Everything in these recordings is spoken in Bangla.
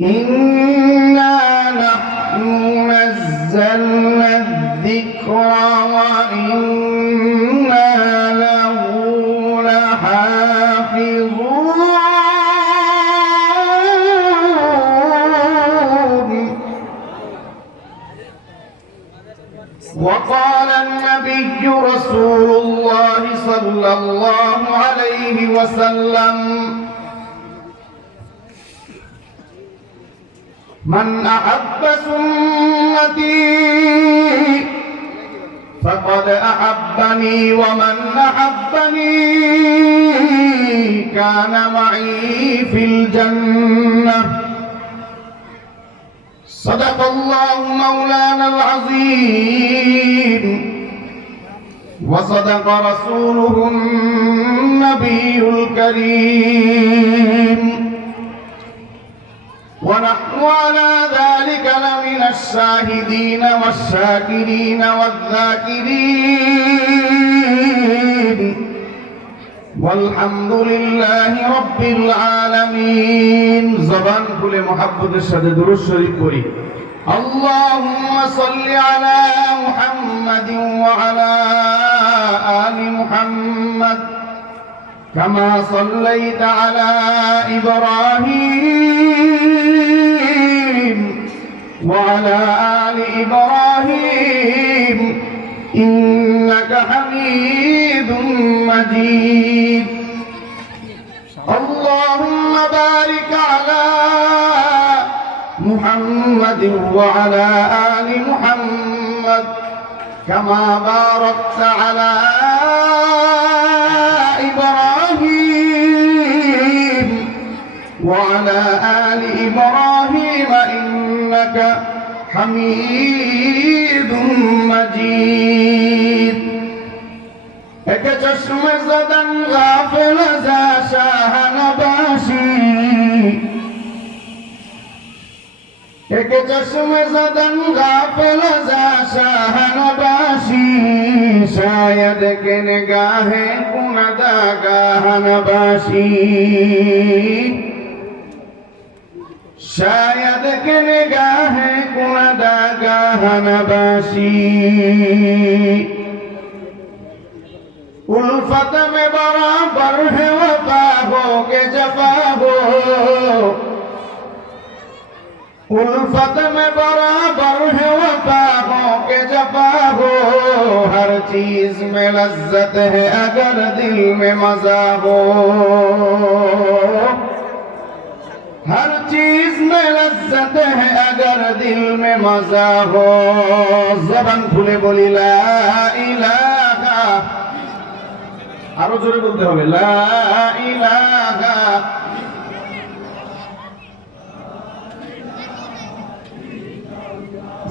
إنا نحن نزلنا الذكر وإنا له لحافظون. وقال النبي رسول الله صلى الله عليه وسلم: من أحب سنتي فقد أحبني ومن أحبني كان معي في الجنة. صدق الله مولانا العظيم وصدق رسوله النبي الكريم ونحن على ذلك لمن الشاهدين والشاكرين والذاكرين والحمد لله رب العالمين. زبان খুলে মুহাব্বতের সাথে দুরূদ শরীফ পড়ি। اللهم صل على محمد وعلى آل محمد كما صليت على إبراهيم وعلى آل إبراهيم إنك حميد مجيد. اللهم بارك على محمد وعلى آل محمد كما باركت على إبراهيم وعلى آل إبراهيم إنك حميد مجيد. এক চশমে জদন গাফিল যা শাহনবাসী, এক চশমে জদন গাফিল যা শাহনবাসী, শায়দ কে নিগাহে কুনদা গাহনবাসী, शायद के निगाहे कुनदा गाहनबासी. उल्फत में बराबर है वफा हो के जफा हो, उल्फत में बराबर है वफा हो के जफा हो. हर चीज में लज्जत है अगर दिल में मजा हो, हर चीज में लज्जत है अगर दिल में मजा हो. जबान खुले बोली ला इलाहा, आरो जोरे बोलते होबे ला इलाहा.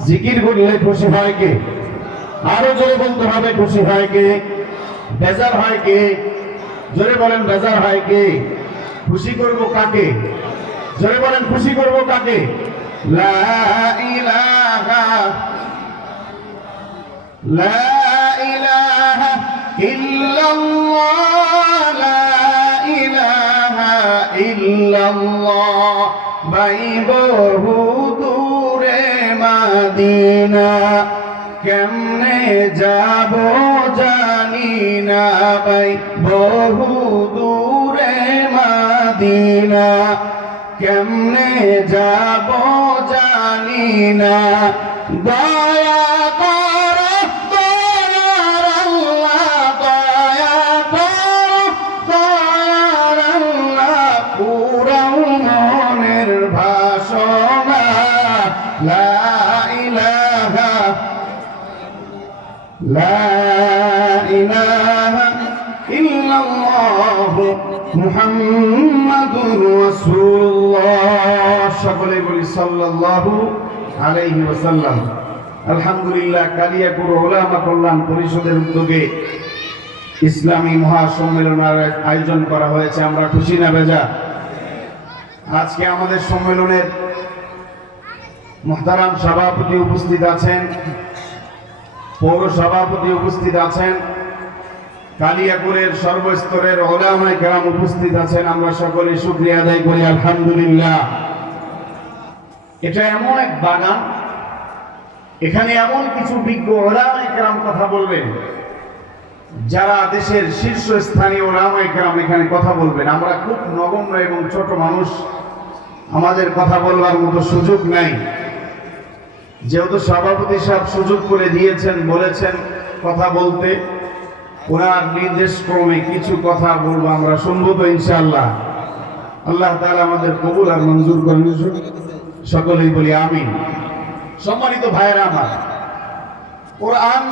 जिकिर করলে খুশি হয় কে? আরো জোরে বলতে হবে খুশি হয় কে? বেজার হয় কে? জোরে বলেন বেজার হয় কে? খুশি করব কাকে? জোরে বলেন খুশি করব কাকে? লা ইলাহা ইল্লাল্লাহ, লা ইলাহা ইল্লাল্লাহ. ভাই বহু দূরে মদিনা কেমনে যাব জানি না, ভাই বহু দূরে মদিনা কেমনে যাব জানি না. দয়া করো দয়ার আল্লাহ, দয়া করো দয়ার আল্লাহ, পুরাও মনের ভাষণা. লা ইলাহা লা ইলাহা ইল্লাল্লাহ মুহাম্মাদুর রাসূলুল্লাহ. সকলে বলি সাল্লাল্লাহু আলাইহি ওয়াসাল্লাম। আলহামদুলিল্লাহ, কালিয়াকুর উলামা কল্যাণ পরিষদের উদ্যোগে ইসলামী মহাসম্মেলনের আয়োজন করা হয়েছে। আমরা খুশি না বেজা? আজকে আমাদের সম্মেলনের মুহতারাম সভাপতি উপস্থিত আছেন, পৌর সভাপতি উপস্থিত আছেন, কালিয়াকুরের সর্বস্তরের উলামায়ে কেরাম উপস্থিত আছেন। আমরা সকলে শুকরিয়া আদায় করি আলহামদুলিল্লাহ। এটা এমন এক বাগান, এখানে এমন কিছু বিজ্ঞ ওলামায়ে কেরাম কথা বলবেন, যারা দেশের শীর্ষস্থানীয় ওলামায়ে কেরাম এখানে কথা বলবেন। আমরা খুব নগণ্য এবং ছোট মানুষ, আমাদের কথা বলবার মতো সুযোগ নাই। যেহেতু সভাপতি সাহেব সুযোগ করে দিয়েছেন, বলেছেন কথা বলতে, ওনার নির্দেশ ক্রমে কিছু কথা বলবো, আমরা শুনবো তো ইনশাআল্লাহ। আল্লাহ তাআলা আমাদের কবুল আর মঞ্জুর করেন, সকলেই বলি আমিন। সম্মানিত ভাইয়েরা আমার, কোরআন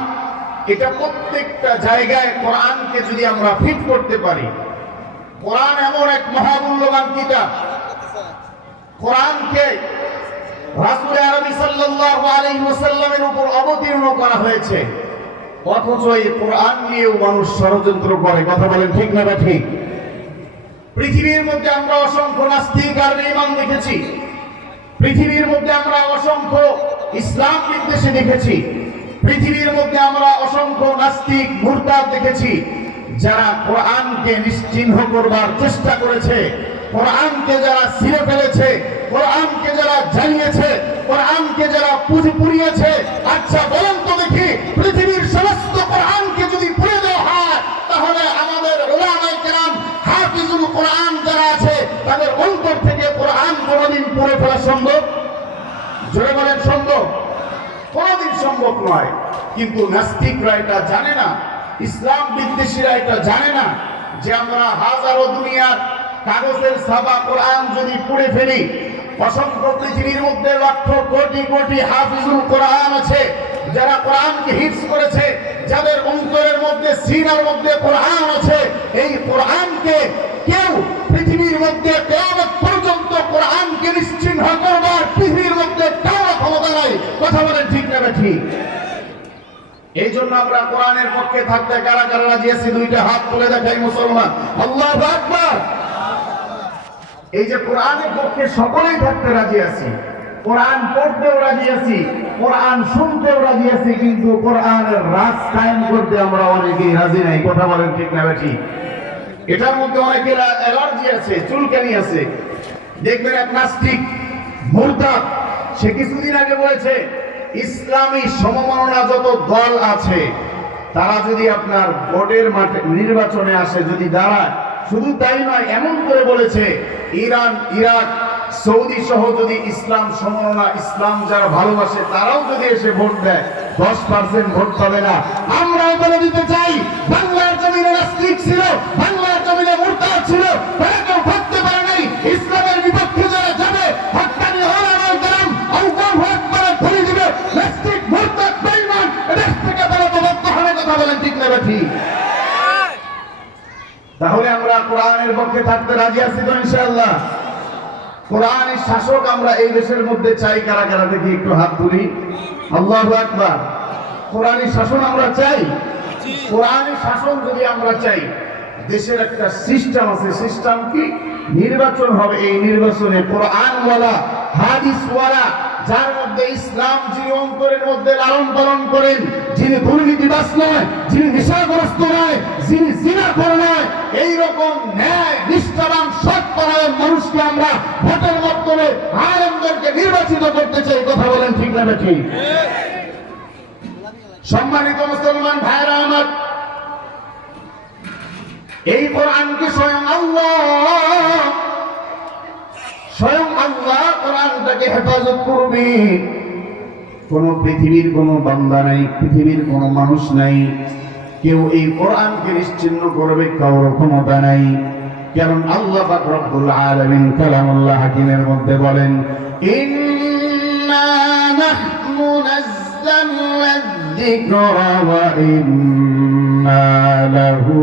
এটা প্রত্যেকটা জায়গায় কোরআনকে যদি আমরা ফিট করতে পারি, কোরআন এমন এক মহামূল্যবান কিতাব, কোরআনকে রাসূল আরবি সাল্লাল্লাহু আলাইহি ওয়াসাল্লামের উপর অবতীর্ণ করা হয়েছে, অথচ এই কোরআন নিয়েও মানুষ ষড়যন্ত্র করে। কথা বলেন ঠিক না ঠিক? পৃথিবীর মধ্যে আমরা অসংখ্য নাস্তিক আর বেঈমান দেখেছি, পৃথিবীর মধ্যে আমরা অসংখ্য ইসলাম বিদ্বেষী দেখেছি, পৃথিবীর মধ্যে আমরা অসংখ্য নাস্তিক মুরতাদ দেখেছি, যারা কোরআনকে নিশ্চিহ্ন করবার চেষ্টা করেছে, কোরআনকে যারা ছিঁড়ে ফেলেছে, কোরআনকে যারা জ্বালিয়েছে, কোরআনকে যারা পুড়িয়েছে। আচ্ছা বলেন তো দেখি, পৃথিবীর সমস্ত কোরআনকে যদি পুড়ে দেওয়া হয়, তাহলে আমাদের উলামায়ে কেরাম হাফিজুল কোরআন যারা আছে, তাদের অন্তর থেকে কোরআন কোনদিন পুড়ে ফেলা সম্ভব? জোরে বলেন সম্ভব? কোনদিন সম্ভব নয়। কিন্তু নাস্তিকরা এটা জানে না, ইসলাম বিদ্বেষীরা এটা জানে না যে আমরা হাজারো দুনিয়ার কাগজের ছাপা কোরআন যদি পুড়ে ফেলি, অসংখ্য পৃথিবীর মধ্যে লক্ষ কোটি কোটি হাফিজুল কোরআন আছে, যারা কোরআনকে হিফজ করেছে, যাদের অন্তরের মধ্যে সিনার মধ্যে কোরআন আছে। এই কোরআনকে কেউ পৃথিবীর মধ্যে কিয়ামত পর্যন্ত কোরআনকে নিশ্চিহ্ন করবার পৃথিবীর মধ্যে কারো ক্ষমতা নাই। কথা বলেন ঠিক না ঠিক? এই জন্য আমরা কোরআনের পক্ষে থাকতে কারা কারা রাজি আছি? দুইটা হাত তুলে দেখাই মুসলমান। আল্লাহু আকবার। এই যে কোরআনের পক্ষে সকলেই থাকতে রাজি আছি, কোরআন পড়তেও রাজি আছি, কোরআন শুনতেও রাজি আছি, কিন্তু কোরআনের রাজ কায়েম করতে আমরা অনেকেই রাজি নাই। কথা বলেন ঠিক না ঠিক? এটার মধ্যে অনেকের অ্যালার্জি আছে, চুলকানি আছে। দেখবেন এক নাস্তিক মুরতাদ, সে কিছুদিন আগে বলেছে ইসলামী সমমনা যত দল আছে, তারা যদি আপনার ভোটের মাঠে নির্বাচনে আসে, যদি দাঁড়ায়, শুধু তাই নয়, এমন করে বলেছে ইরান, ইরাক, সৌদি সহ যদি ইসলাম সমমনা, ইসলাম যারা ভালোবাসে, তারাও যদি এসে ভোট দেয়, 10% ভোট পাবে না। আমরাও বলে দিতে চাই, বাংলার জমিনে নাস্তিক ছিল, বাংলার জমিনে মুরতাদ ছিল, তারা কেউ ভাবতে পারে নাই ইসলামের বিপক্ষে যারা যাবে, হক্কানি ওলামায়ে কেরাম আল্লাহু আকবার ধরে দিবে, নাস্তিক মুরতাদ বেঈমান দেশ থেকে তারা তো মুক্ত হবে। কথা বলেন ঠিক না ঠিক? তাহলে আমরা কোরআনের পক্ষে থাকতে রাজি আছি তো ইনশাআল্লাহ? কোরআনের শাসক আমরা এই দেশের মধ্যে চাই কারা কারা? দেখি একটু হাত তুলি। আল্লাহু আকবার। কোরআনের শাসন আমরা চাই। কোরআনের শাসন যদি আমরা চাই, দেশের একটা সিস্টেম আছে। সিস্টেম কি? নির্বাচন হবে। এই নির্বাচনে কোরআনওয়ালা, হাদিসওয়ালা, যার মধ্যে ইসলাম যিনি অন্তরের মধ্যে লালন পালন করেন, যিনি দুর্নীতিবাজ নয়, যিনি নেশাগ্রস্ত নয়, যিনি জিনাখোর নয়, এইরকম ন্যায় নিষ্ঠাবান সৎপরায়ণ মানুষকে আমরা ভোটের মাধ্যমে আলেমদেরকে নির্বাচিত করতে চাই। কথা বলেন ঠিক না ঠিক? সম্মানিত মুসলমান ভাইরা আমার, এই কোরআনকে স্বয়ং আল্লাহ কোরআনটাকে হেফাজত করবে। কোন পৃথিবীর কোন বান্দা নাই, পৃথিবীর কোন মানুষ নাই, কেউ এই কোরআনকে নিশ্চিহ্ন করবে, কারোর ক্ষমতা নাই। কারণ আল্লাহ পাক রব্বুল আলামিন কালামুল্লাহ হাকিমের মধ্যে বলেন, ইন্না নাহনু নাযালনা যিকরা ওয়া ইন্না লাহু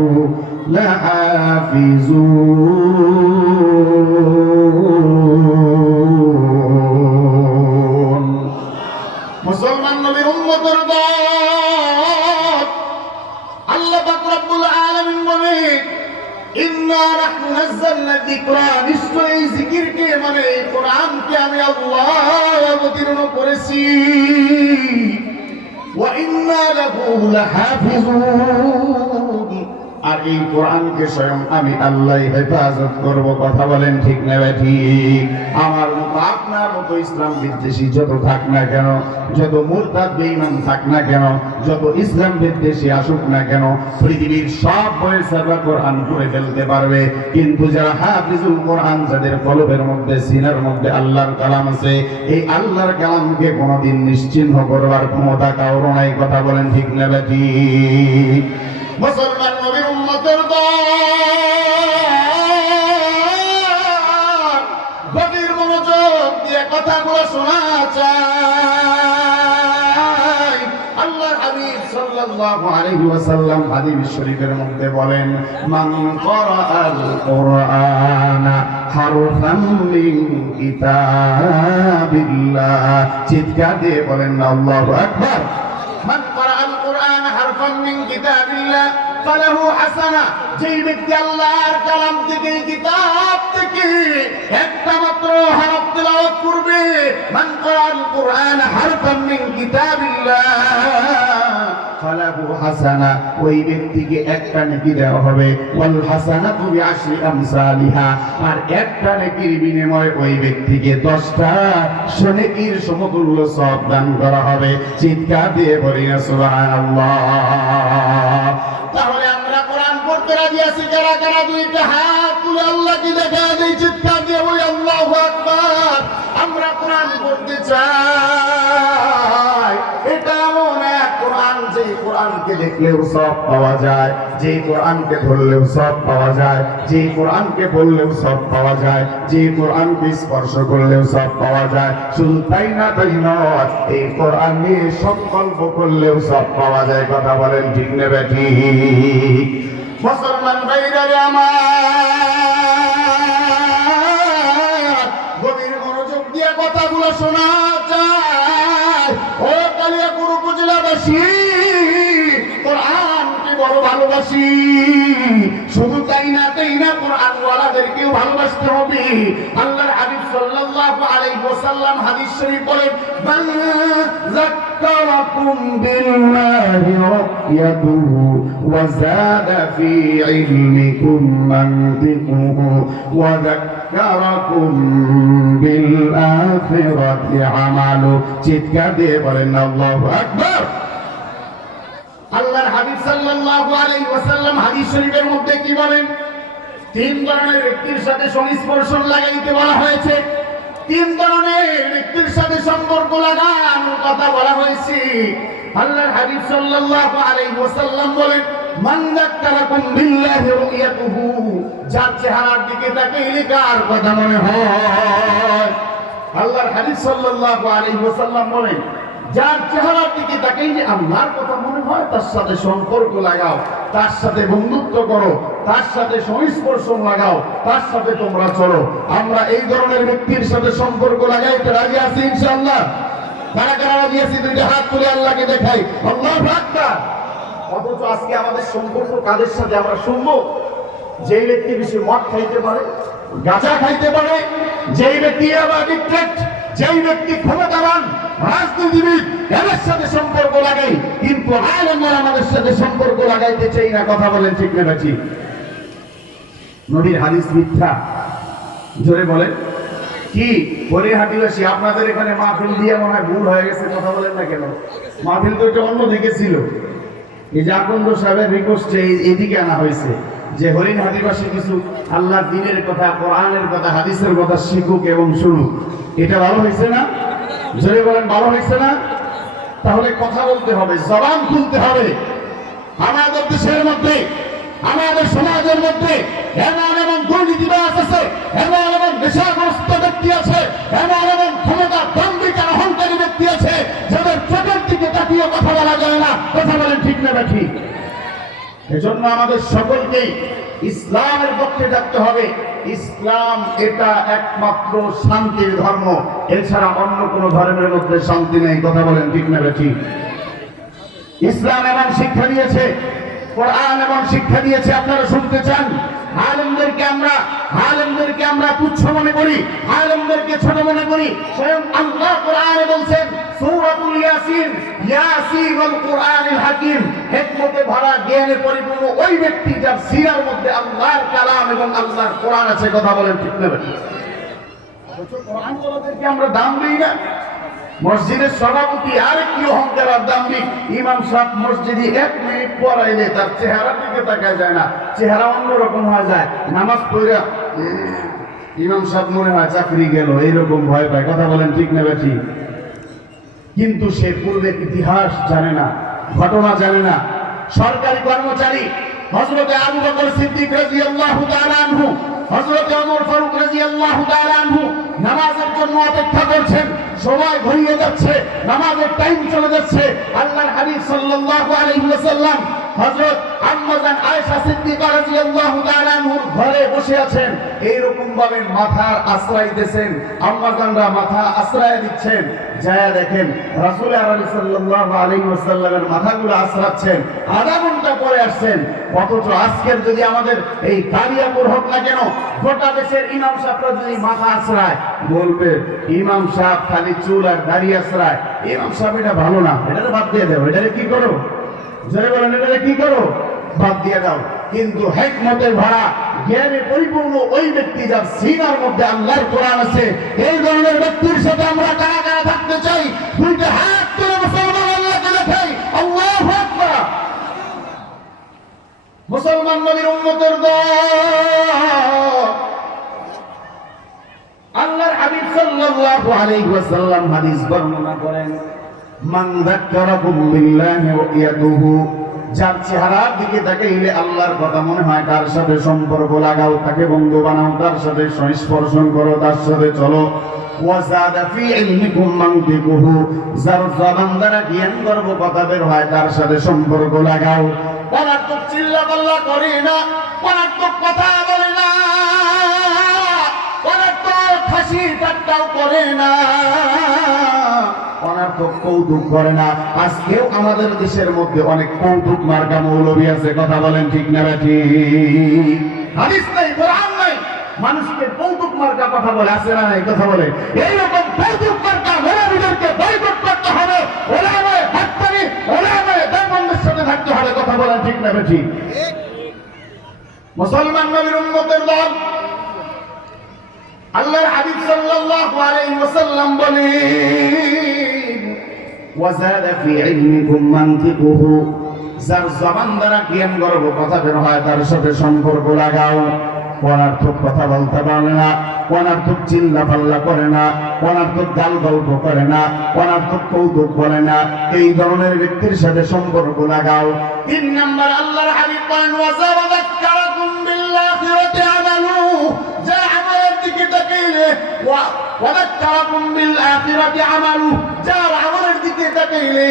লাহাফিজুন। মুসলমান নবীর উম্মতের দল, আল্লাহ পাক রব্বুল আলামিন বলেন, ইন্না নাহনু নাযালনা যিকরা, নিশ্চয়ই জিকিরকে মানে কোরআনকে আমি আল্লাহ অবতীর্ণ করেছি, ওয়া ইন্না লাহু লাহাফিজুন, আর এই কোরআনকে স্বয়ং আমি আল্লাহ হেফাজত করব। কথা বলেন ঠিক না ঠিক? আমার মতো আপনার মতো ইসলাম বিদ্বেষী যত থাক না কেন, যত মুরতাদ বেঈমান থাক না কেন, যত ইসলাম বিদ্বেষী আসুক না কেন, পৃথিবীর সব বইয়ের সারা কোরআন পড়ে ফেলতে পারবে, কিন্তু যারা হাফিজুল কোরআন, যাদের কলবের মধ্যে সিনার মধ্যে আল্লাহর কালাম আছে, এই আল্লাহর কালামকে কোনোদিন নিশ্চিহ্ন করবার ক্ষমতা কারো নাই। কথা বলেন ঠিক না ঠিক? মুসলমান নবীর উম্মতের দল গভীর মনোযোগ দিয়ে কথাগুলো শোনা চাই। আল্লাহর হাবিব সাল্লাল্লাহু আলাইহি ওয়াসাল্লাম হাদিস শরীফের মধ্যে বলেন, মান ক্বারাআল কুরআনা হারফান মিন কিতাবিল্লাহ। চিৎকার দিয়ে বলেন আল্লাহু আকবার। মান ক্বারাআল কুরআনা হারফান মিন কিতাবিল্লাহ ফালাহু হাসানাহ। যেই ব্যক্তি আল্লাহর কালাম থেকে, কিতাব থেকে একটা মাত্র হরফ তেলাওয়াত করবে, মান ক্বারাআল কুরআনা হারফান মিন কিতাবিল্লাহ ফালাহু হাসানাহ, ওই ব্যক্তিকে একটা নেকি দেওয়া হবে। ওয়াল হাসানাতু বিআশরি আমসালিহা, আর একটা নেকির বিনিময়ে ওই ব্যক্তিকে 10টা নেকির সমতুল্য সওয়াব দান করা হবে। চিৎকার দিয়ে বলি না সুবহানাল্লাহ। তাহলে আমরা কোরআন পড়তে রাজি আছি কারা কারা? দুইটা হাত তুলে আল্লাহকে দেখা দেই, চিৎকার দিয়ে বলি আল্লাহু আকবার। আমরা কোরআন পড়তে চাই। এটা এমন এক কোরআন, যে কোরআনকে দেখলেও সওয়াব পাওয়া যায়, যে কোরআনকে ধরলেও সওয়াব পাওয়া যায়, যে কোরআনকে বললেও সওয়াব পাওয়া যায়, যে কোরআনকে স্পর্শ করলেও সওয়াব পাওয়া যায়। শুধু তাই না, তাই নয়, এই কোরআন নিয়ে সংকল্প করলেও সওয়াব পাওয়া যায়। কথা বলেন ঠিক না ঠিক? মুসলমান ভাইরা আমার, গভীর মনোযোগ দিয়ে কথাগুলো শোনা যায়। ও কালিয়াকুর উপজেলাবাসী, কোরআনকে বড় ভালোবাসি। শুধু তাই না, তাই না, কোরআন ওয়ালাদেরকেও ভালোবাসতে হবে। আল্লাহর হাবিব সাল্লাল্লাহু আলাইহি ওয়াসাল্লাম হাদিস শরীফ বলেন, মান যাক্কারাকুম বিল্লাহি রাকিয়াতুহু ওয়া যাদা ফি ইলমিকুম মানতিকুহু ওয়া যাক্কারাকুম বিল আখিরাতি আমালু। চিৎকার দিয়ে বলেন আল্লাহু আকবার। আল্লাহর হাবিব সাল্লাল্লাহু আলাইহি ওয়াসাল্লাম হাদিস শরীফের মধ্যে কি বলেন? 3 ধরনের ব্যক্তির সাথে সংস্পর্শন লাগাইতে বলা হয়েছে। 3 ধরনের ব্যক্তির সাথে সম্পর্ক লাগানোর কথা বলা হয়েছে। আল্লাহর হাবিব সাল্লাল্লাহু আলাইহি ওয়াসাল্লাম বলেন, মান যাক্কারাকুম বিল্লাহি রুয়াতুহু, যার চেহারার দিকে তাকাইলে কার কথা মনে হয়? আল্লাহর হাবিব সাল্লাল্লাহু আলাইহি ওয়াসাল্লাম বলেন, যার চেহারার দিকে তাকাইলে আল্লাহর কথা মনে হয়, তার সাথে সম্পর্ক লাগাও, তার সাথে বন্ধুত্ব করো, তার সাথে সংস্পর্শন লাগাও, তার সাথে তোমরা চলো। আমরা এই ধরনের ব্যক্তির সাথে সম্পর্ক লাগাইতে রাজি আছি ইনশাআল্লাহ। কারা কারা রাজি আছি? দুইটা হাত তুলে আল্লাহকে দেখাই, আল্লাহু আকবার। অথচ আজকে আমাদের সম্পর্ক কাদের সাথে আমরা শুনবো? যেই ব্যক্তি বেশি মদ খাইতে পারে, গাঁজা খাইতে পারে, যেই ব্যক্তি অ্যাডিক্টেড, যেই ব্যক্তি ক্ষমতাবান, রাজনীতিবিদ, এদের সাথে সম্পর্ক লাগাই, কিন্তু আলেমরা আমাদের সাথে সম্পর্ক লাগাইতে চাই না। কথা বলেন ঠিক না ঠিক? নবীর হাদিস মিথ্যা, জোরে বলেন কি? পরিহাটিবাসী, আপনাদের এখানে মাহফিল দিয়ে মনে হয় ভুল হয়ে গেছে। কথা বলেন না কেন? মাহফিল তো এটা অন্য দিকে ছিল। এই যে আকন্দ সাহেবের রিকোয়েস্টে এদিকে আনা হয়েছে যে হরিণ হাদিবাসী কিছু আল্লাহর দ্বীনের কথা, কোরআনের কথা, হাদিসের কথা শিখুক এবং শুনুক। এটা ভালো হয়েছে না? জোরে বলেন, ভালো হয়েছে না? তাহলে কথা বলতে হবে, জবান খুলতে হবে। আমাদের দেশের মধ্যে, আমাদের সমাজের মধ্যে এমন এমন দুর্নীতিবাজ আছে, এমন এমন নেশাগ্রস্ত ব্যক্তি আছে, এমন এমন ক্ষমতা দাম্ভিক আর অহংকারী ব্যক্তি আছে, যাদের চোখের দিকে তাকিয়ে কথা বলা যায় না। কথা বলেন ঠিক না ঠিক? এজন্য আমাদের সকলকেই ইসলামের পক্ষে থাকতে হবে। ইসলাম এটা একমাত্র শান্তির ধর্ম, এছাড়া অন্য কোন ধর্মের মধ্যে শান্তি নেই। কথা বলেন ঠিক না ঠিক? ইসলাম এমন শিক্ষা দিয়েছে, কোরআন এমন শিক্ষা দিয়েছে, আপনারা শুনতে চান? আলেমদেরকে আমরা তুচ্ছ মনে করি, আলেমদেরকে ছোট মনে করি। স্বয়ং আল্লাহ কোরআনে বলছেন সূরাতুল ইয়াসিন, ইয়াসিনুল কোরআনিল হাকিম, হিকমতে ভরা জ্ঞানে পরিপূর্ণ ওই ব্যক্তি যার সিনার মধ্যে আল্লাহর কালাম এবং আল্লাহর কোরআন আছে। কথা বলেন ঠিক না? কোরআন ওয়ালাদেরকে আমরা দাম দিই না। মসজিদের সভাপতি আর কি অহংকার আর দাম দিই। ইমাম সাহেব মসজিদে 1 মিনিট পড়াইলে তার চেহারার দিকে তাকায় যায় না, চেহারা অন্যরকম হয়ে যায়। নামাজ পড়া ইমাম সাহেব মনে হয় চাকরি গেল, এইরকম ভয় পায়। কথা বলেন ঠিক না বেঠি? কিন্তু সে পূর্বের ইতিহাস জানে না, ঘটনা জানে না। সরকারি কর্মচারী হযরতে আবু বকর সিদ্দিক রাদিয়াল্লাহু তাআলা আনহু, হযরতে ওমর ফারুক রাদিয়াল্লাহু তাআলা আনহু নামাজের জন্য অপেক্ষা করছেন। সময় ঘনিয়ে যাচ্ছে, নামাজের টাইম চলে যাচ্ছে। আল্লাহর হাবিব সাল্লাল্লাহু আলাইহি ওয়াসাল্লাম হযরত আম্মা জান আয়েশা সিদ্দিকা রাদিয়াল্লাহু তাআলা আনহুর ঘরে বসে আছেন। এইরকম ভাবে মাথার আশ্রয় দিয়েছেন, আম্মা জানরা মাথা আশ্রয় দিচ্ছেন। যায় দেখেন রাসূল আরবি সাল্লাল্লাহু আলাইহি ওয়াসাল্লামের মাথাগুলো আশ্রাচ্ছেন। আধা ঘন্টা পরে আসছেন। অথচ আজকের যদি আমাদের এই কালিয়াপুর হোক না কেন, গোটা দেশের ইমাম সাহেবরা যদি মাথা আশ্রয়, বলবে ইমাম সাহেব খালি চুল আর দাড়ি আশ্রয়, ইমাম সাহেব এটা ভালো না, এটা বাদ দিয়ে দাও। এটারে কি করো? যারা বলেন এটারে কি করো? বাদ দিয়ে দাও। কিন্তু হিকমতে ভরা জ্ঞানে পরিপূর্ণ ওই ব্যক্তি যার সিনার মধ্যে আল্লাহর কোরআন আছে, এই ধরনের ব্যক্তির সাথে আমরা কারা কারা থাকতে চাই? দুইটা হাত তুলে মুসলমান আল্লাহকে দেখাই, আল্লাহু আকবার। মুসলমান নবীর উম্মতের দল, আল্লাহর হাবিব সাল্লাল্লাহু আলাইহি ওয়াসাল্লাম হাদিস বর্ণনা করেন, মান যাক্কারাকুম বিল্লাহি ওয়ায়াতুহু, যার চেহারার দিকে তাকাইলে আল্লাহর কথা মনে হয়, তার সাথে সম্পর্ক লাগাও, তাকে বন্ধু বানাও, তার সাথে সংস্পর্শন করো, তার সাথে চলো। ওয়াজাদা ফি ইলমিকুম মানতিকুহু, যার জবান দ্বারা জ্ঞান গর্ব কথা বের হয়, তার সাথে সম্পর্ক লাগাও। অনার্থক চিল্লাপাল্লা করে না, অনার্থক কথা বলে না, অনার্থক হাসি ঠাট্টাও করে না, অনার্থক কৌতুক করে না। আজকেও আমাদের দেশের মধ্যে অনেক কৌতুক মার্কা মৌলবী আছে। কথা বলেন ঠিক না ঠিক? হাদিস নাই, কোরআন নাই, মানুষকে কৌতুক মার্কা কথা বলে, আছে না নাই? কথা বলে। এইরকম কৌতুক মার্কা মৌলবীদেরকে বয়কট করতে হবে, ওলামায়ে হক্কানি, ওলামায়ে দেওবন্দের সাথে থাকতে হবে। কথা বলেন ঠিক না ঠিক? মুসলমান নবীর উম্মতের দল, আল্লাহর হাবিব সাল্লাল্লাহু আলাইহি ওয়াসাল্লাম বলেন, ওয়াজাদা ফি ইলমিকুম মানতিকুহু, যার জবান দ্বারা জ্ঞান গর্ব কথা বের হয়, তার সাথে সম্পর্ক লাগাও। অনার্থক কথা বলতে পারে না, অনার্থক চিল্লা পাল্লা করে না, অনার্থক গাল গল্প করে না, অনার্থক কৌতুক বলে না, এই ধরনের ব্যক্তির সাথে সম্পর্ক লাগাও। 3 নাম্বার আল্লাহর হাবিব বলেন, ওয়াযাক্কারাকুম বিল-আখিরাতি আমালু, যা আমালের দিকে তাকাইলে, ওয়াযাক্কারাকুম বিল-আখিরাতি আমালু, যার আমলের দিকে তাকাইলে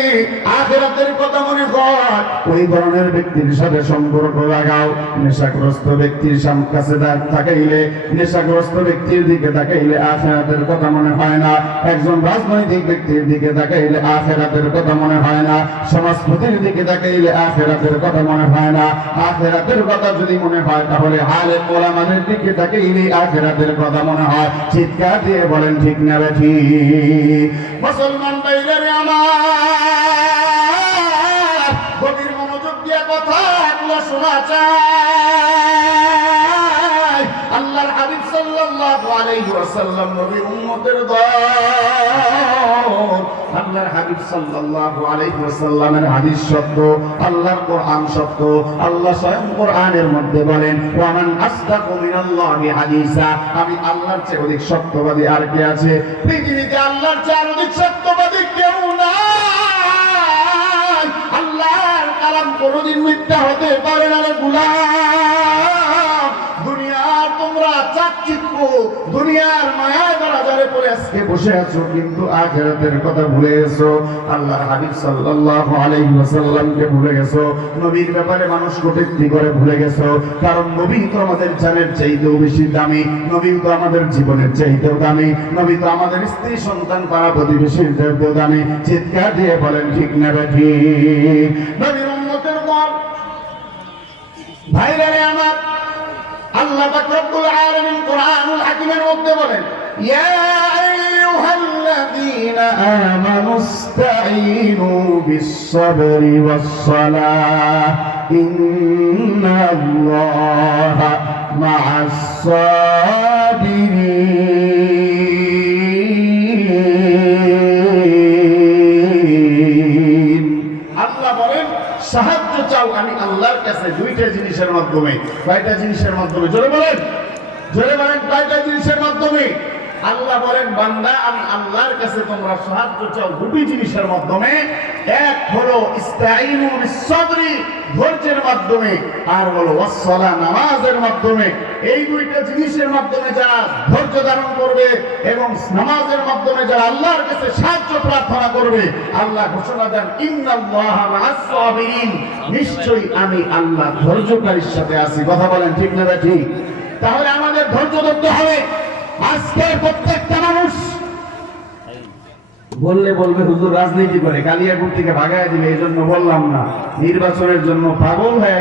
আখিরাতের কথা মনে হয়, ওই ধরনের ব্যক্তির সাথে সম্পর্ক লাগাও। নেশাগ্রস্ত ব্যক্তির কাছে তাকাইলে, নেশাগ্রস্ত ব্যক্তির দিকে তাকাইলে আখিরাতের কথা মনে হয় না। একজন রাজনৈতিক ব্যক্তির দিকে তাকাইলে আখিরাতের কথা মনে হয় না। সমাজপতির দিকে তাকাইলে আখিরাতের কথা মনে হয় না। আখিরাতের কথা যদি মনে হয়, তাহলে আলেম ওলামাদের দিকে তাকাইলে আখিরাতের কথা মনে হয়। চিৎকার দিয়ে বলেন ঠিক না ঠিক? মুসলমান ভাইরা আমার, গভীর মনোযোগ দিয়ে কথাগুলো শোনা চাই। আল্লাহর হাবিব সাল্লাল্লাহু আলাইহি ওয়াসাল্লাম নবীর উম্মতের দল, আল্লাহর হাবিব সাল্লাল্লাহু আলাইহি ওয়াসাল্লামের হাদিস সত্য, আল্লাহর কোরআন সত্য। আল্লাহ স্বয়ং কোরআনের মধ্যে বলেন, ওয়া মান আসদাকু মিনাল্লাহি হাদিসা, আমি আল্লাহর চেয়ে অধিক সত্যবাদী আর কে আছে? পৃথিবীতে আল্লাহর চেয়ে অধিক সত্যবাদী কেউ নাই। আল্লাহর কালাম কোনদিন মিথ্যা হতে পারে না রে গোলাম। দুনিয়ার তোমরা চাকচিক্য, দুনিয়ার মায়ায় বাজারে পড়ে আজকে বসে আছো, কিন্তু আখিরাতের কথা ভুলে গেছো। আল্লাহর হাবিব সাল্লাল্লাহু আলাইহি ওয়াসাল্লামকে ভুলে গেছো। নবীর ব্যাপারে মানুষ কটূক্তি করে ভুলে গেছো। কারণ নবী তো আমাদের জানের চাইতেও বেশি দামি, নবী তো আমাদের জীবনের চাইতেও দামি, নবী তো আমাদের স্ত্রী সন্তান পাড়া প্রতিবেশীর চাইতেও দামি। চিৎকার দিয়ে বলেন ঠিক না ঠিক? নবীর উম্মতের দল ভাইরা আমার, আল্লাহ পাক রব্বুল আলামিন কোরআনুল হাকিমের মধ্যে বলেন, ইয়া আইয়ুহাল্লাযীনা আমানুস্তাঈনু বিস-সাবরি ওয়াস-সালাহ ইন্নাল্লাহা মা'আস-সাবিরিন। আল্লাহ বলেন সাহায্য চাও আমি আল্লাহর কাছে দুইটা জিনিসের মাধ্যমে। কয়টা জিনিসের মাধ্যমে? জোরে বলেন, জোরে বলেন, কয়টা জিনিসের মাধ্যমে? আল্লাহ বলেন বান্দা আমি আল্লাহর কাছে তোমরা সাহায্য চাও দুটি জিনিসের মাধ্যমে। এক হলো ইস্তাঈনু বিস-সাবরি, ধৈর্যের মাধ্যমে, আর হলো ওয়াস-সালাহ, নামাজের মাধ্যমে। এই দুইটা জিনিসের মাধ্যমে যারা ধৈর্য ধারণ করবে এবং নামাজের মাধ্যমে যারা আল্লাহর কাছে সাহায্য প্রার্থনা করবে, আল্লাহ ঘোষণা দেন ইন্নাল্লাহা মা'আস-সাবিরিন, নিশ্চয়ই আমি আল্লাহ ধৈর্যকারীর সাথে আছি। কথা বলেন ঠিক না ঠিক? তাহলে আমাদের ধৈর্য ধরতে হবে। আজকের প্রত্যেকটা মানুষ বললে বলবে হুজুর রাজনীতি করে কালিয়াকুর থেকে ভাগায় দিবে, এই জন্য বললাম না, নির্বাচনের জন্য পাগল হয়ে